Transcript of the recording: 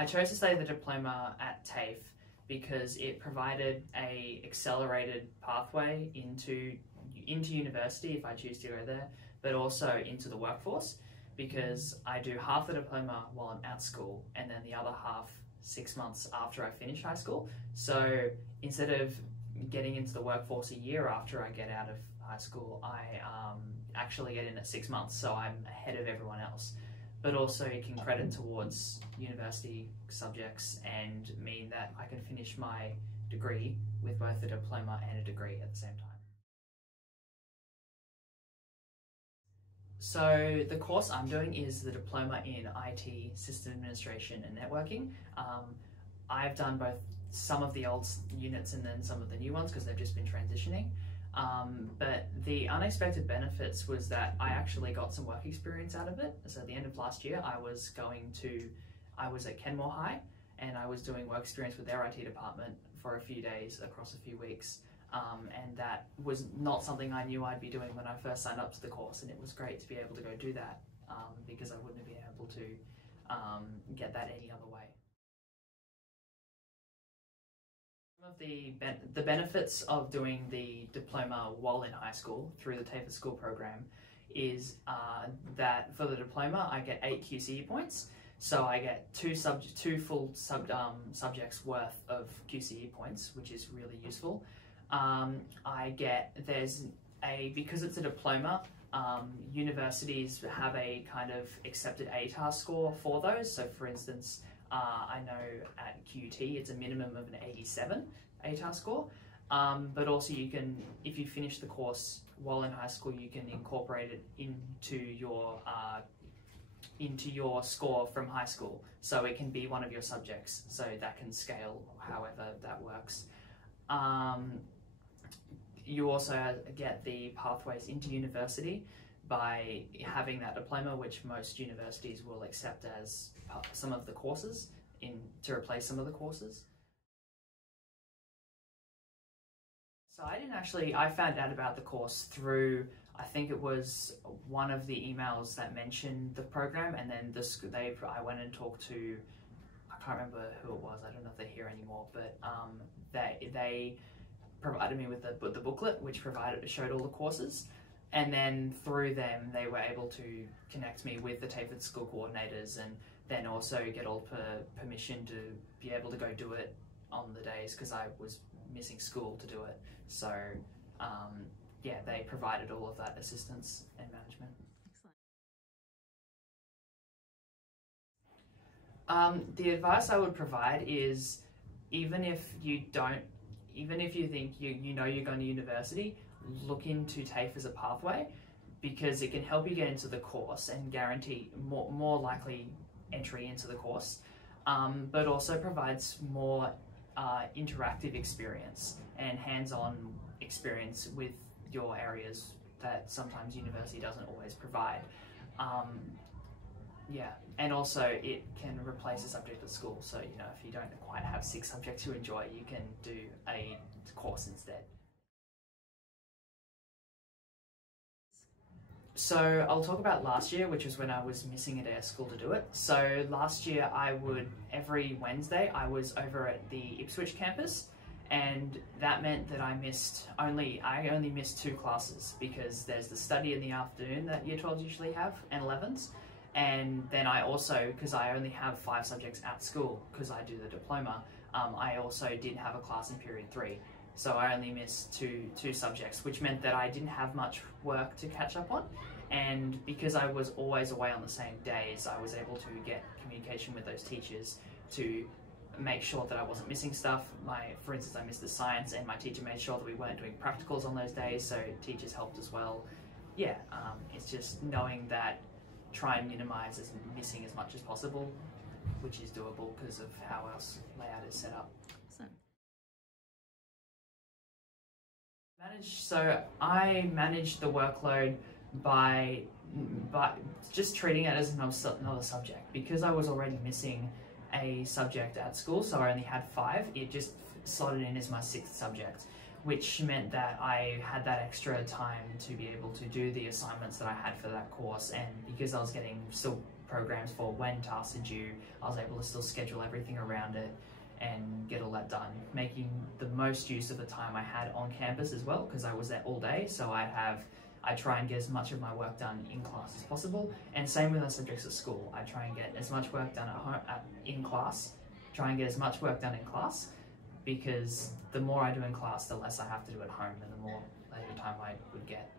I chose to study the diploma at TAFE because it provided a accelerated pathway into university if I choose to go there, but also into the workforce, because I do half the diploma while I'm at school and then the other half 6 months after I finish high school. So instead of getting into the workforce a year after I get out of high school, I actually get in at 6 months, so I'm ahead of everyone else. But also it can credit towards university subjects and mean that I can finish my degree with both a diploma and a degree at the same time. So the course I'm doing is the Diploma in IT, System Administration and Networking. I've done both some of the old units and then some of the new ones because they've just been transitioning. But the unexpected benefits was that I actually got some work experience out of it. So at the end of last year, I was at Kenmore High and I was doing work experience with their IT department for a few days across a few weeks. And that was not something I knew I'd be doing when I first signed up to the course, and it was great to be able to go do that because I wouldn't have been able to get that any other way. Some of the benefits of doing the diploma while in high school through the TAFE at School program is that for the diploma I get 8 QCE points, so I get two full subjects worth of QCE points, which is really useful. Because it's a diploma, universities have a kind of accepted ATAR score for those. So for instance, I know at QUT it's a minimum of an 87 ATAR score, but also you can, if you finish the course while in high school, you can incorporate it into your score from high school. So it can be one of your subjects, so that can scale however that works. You also get the pathways into university by having that diploma, which most universities will accept as some of the courses to replace some of the courses. So I found out about the course through, I think it was one of the emails that mentioned the program, and then I went and talked to, I can't remember who it was, I don't know if they're here anymore, but they provided me with the booklet, which showed all the courses, and then through them they were able to connect me with the TAFE at School coordinators, and then also get all permission to be able to go do it on the days because I was missing school to do it. So yeah, they provided all of that assistance and management. Excellent. The advice I would provide is, even if you think you know you're going to university, look into TAFE as a pathway, because it can help you get into the course and guarantee more likely entry into the course, but also provides more interactive experience and hands-on experience with your areas that sometimes university doesn't always provide. Yeah, and also it can replace a subject at school. So, you know, if you don't quite have 6 subjects you enjoy, you can do a course instead. So I'll talk about last year, which was when I was missing a day of school to do it. So last year every Wednesday I was over at the Ipswich campus, and that meant that I only missed 2 classes, because there's the study in the afternoon that Year 12s usually have, and 11s. And then I also, because I only have 5 subjects at school, because I do the diploma, I also did have a class in period 3. So I only missed two subjects, which meant that I didn't have much work to catch up on. And because I was always away on the same days, I was able to get communication with those teachers to make sure that I wasn't missing stuff. For instance, I missed the science, and my teacher made sure that we weren't doing practicals on those days, so teachers helped as well. Yeah, it's just knowing that, try and minimize missing as much as possible, which is doable because of how our layout is set up. Awesome. So I manage the workload by just treating it as another subject. Because I was already missing a subject at school, so I only had 5, it just slotted in as my 6th subject. which meant that I had that extra time to be able to do the assignments that I had for that course. And because I was getting still programs for when tasks are due, I was able to still schedule everything around it and get all that done, making the most use of the time I had on campus as well, because I was there all day. So I try and get as much of my work done in class as possible, and same with the subjects at school. I try and get as much work done at home, in class, try and get as much work done in class, because the more I do in class, the less I have to do at home, and the more leisure time I would get.